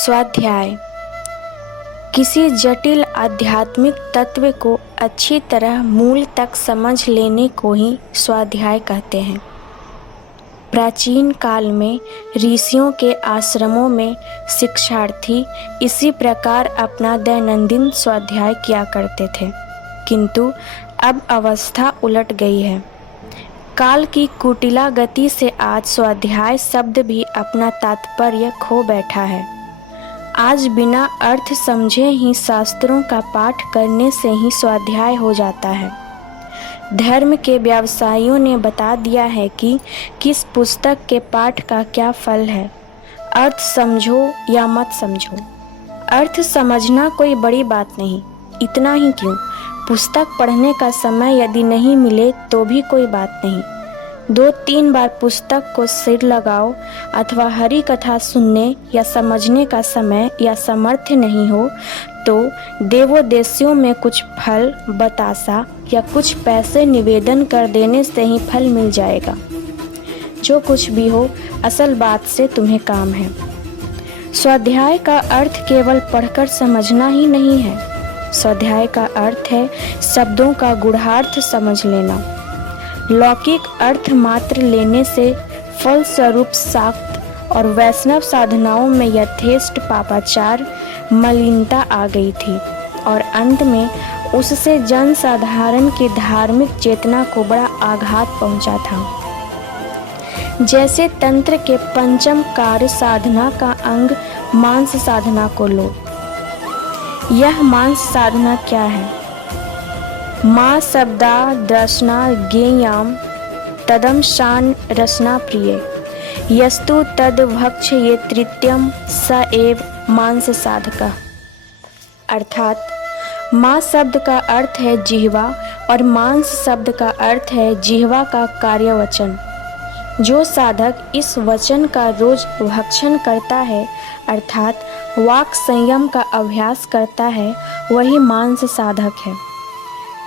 स्वाध्याय किसी जटिल आध्यात्मिक तत्व को अच्छी तरह मूल तक समझ लेने को ही स्वाध्याय कहते हैं। प्राचीन काल में ऋषियों के आश्रमों में शिक्षार्थी इसी प्रकार अपना दैनंदिन स्वाध्याय किया करते थे, किंतु अब अवस्था उलट गई है। काल की कुटिला गति से आज स्वाध्याय शब्द भी अपना तात्पर्य खो बैठा है। आज बिना अर्थ समझे ही शास्त्रों का पाठ करने से ही स्वाध्याय हो जाता है। धर्म के व्यवसायियों ने बता दिया है कि किस पुस्तक के पाठ का क्या फल है। अर्थ समझो या मत समझो, अर्थ समझना कोई बड़ी बात नहीं। इतना ही क्यों, पुस्तक पढ़ने का समय यदि नहीं मिले तो भी कोई बात नहीं। 2-3 बार पुस्तक को सिर लगाओ अथवा हरि कथा सुनने या समझने का समय या सामर्थ्य नहीं हो तो देवोदेशियों में कुछ फल, बतासा या कुछ पैसे निवेदन कर देने से ही फल मिल जाएगा। जो कुछ भी हो, असल बात से तुम्हें काम है। स्वाध्याय का अर्थ केवल पढ़कर समझना ही नहीं है। स्वाध्याय का अर्थ है शब्दों का गूढ़ार्थ समझ लेना। लौकिक अर्थ मात्र लेने से फलस्वरूप शाक्त और वैष्णव साधनाओं में यथेष्ट पापाचार मलिनता आ गई थी और अंत में उससे जन साधारण की धार्मिक चेतना को बड़ा आघात पहुंचा था। जैसे तंत्र के पंचम कार्य साधना का अंग मांस साधना को लो। यह मांस साधना क्या है? माँ शब्दा दर्शना ज्ञेयम तदम शान रसना प्रिय यस्तु तद भक्ष ये तृतीयम स एव मांस साधका। अर्थात माँ शब्द का अर्थ है जिह्वा और मांस शब्द का अर्थ है जिह्वा का कार्यवचन। जो साधक इस वचन का रोज भक्षण करता है अर्थात वाक संयम का अभ्यास करता है, वही मांस साधक है।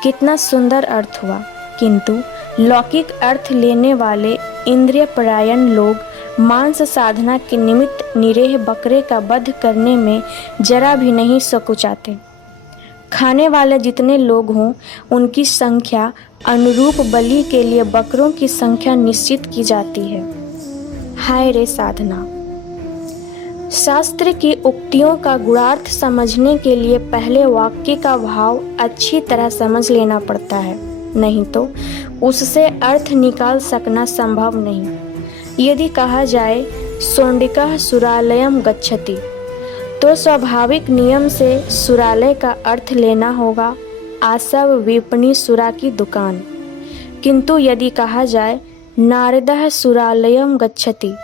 कितना सुंदर अर्थ हुआ, किंतु लौकिक अर्थ लेने वाले इंद्रिय परायण लोग मांस साधना के निमित्त निरीह बकरे का वध करने में जरा भी नहीं सकुचाते। खाने वाले जितने लोग हों उनकी संख्या अनुरूप बलि के लिए बकरों की संख्या निश्चित की जाती है। हाय रे साधना! शास्त्र की उक्तियों का गूढ़ार्थ समझने के लिए पहले वाक्य का भाव अच्छी तरह समझ लेना पड़ता है, नहीं तो उससे अर्थ निकाल सकना संभव नहीं। यदि कहा जाए सोंडिकः सुरालयम गच्छति तो स्वाभाविक नियम से सुरालय का अर्थ लेना होगा आसव विपणि सुरा की दुकान। किंतु यदि कहा जाए नारदः सुरालयम गच्छति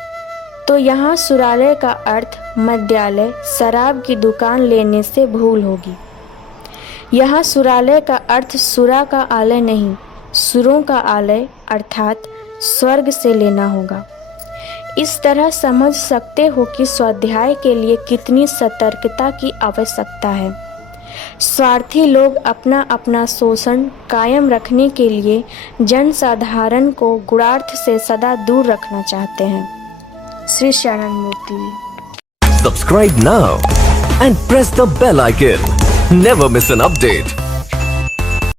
तो यहाँ सुरालय का अर्थ मद्यालय शराब की दुकान लेने से भूल होगी। यहाँ सुरालय का अर्थ सुरा का आलय नहीं, सुरों का आलय अर्थात स्वर्ग से लेना होगा। इस तरह समझ सकते हो कि स्वाध्याय के लिए कितनी सतर्कता की आवश्यकता है। स्वार्थी लोग अपना अपना शोषण कायम रखने के लिए जन साधारण को गूढ़ार्थ से सदा दूर रखना चाहते हैं। श्री शरण मूर्ति। Subscribe now and press the bell icon. Never miss an update.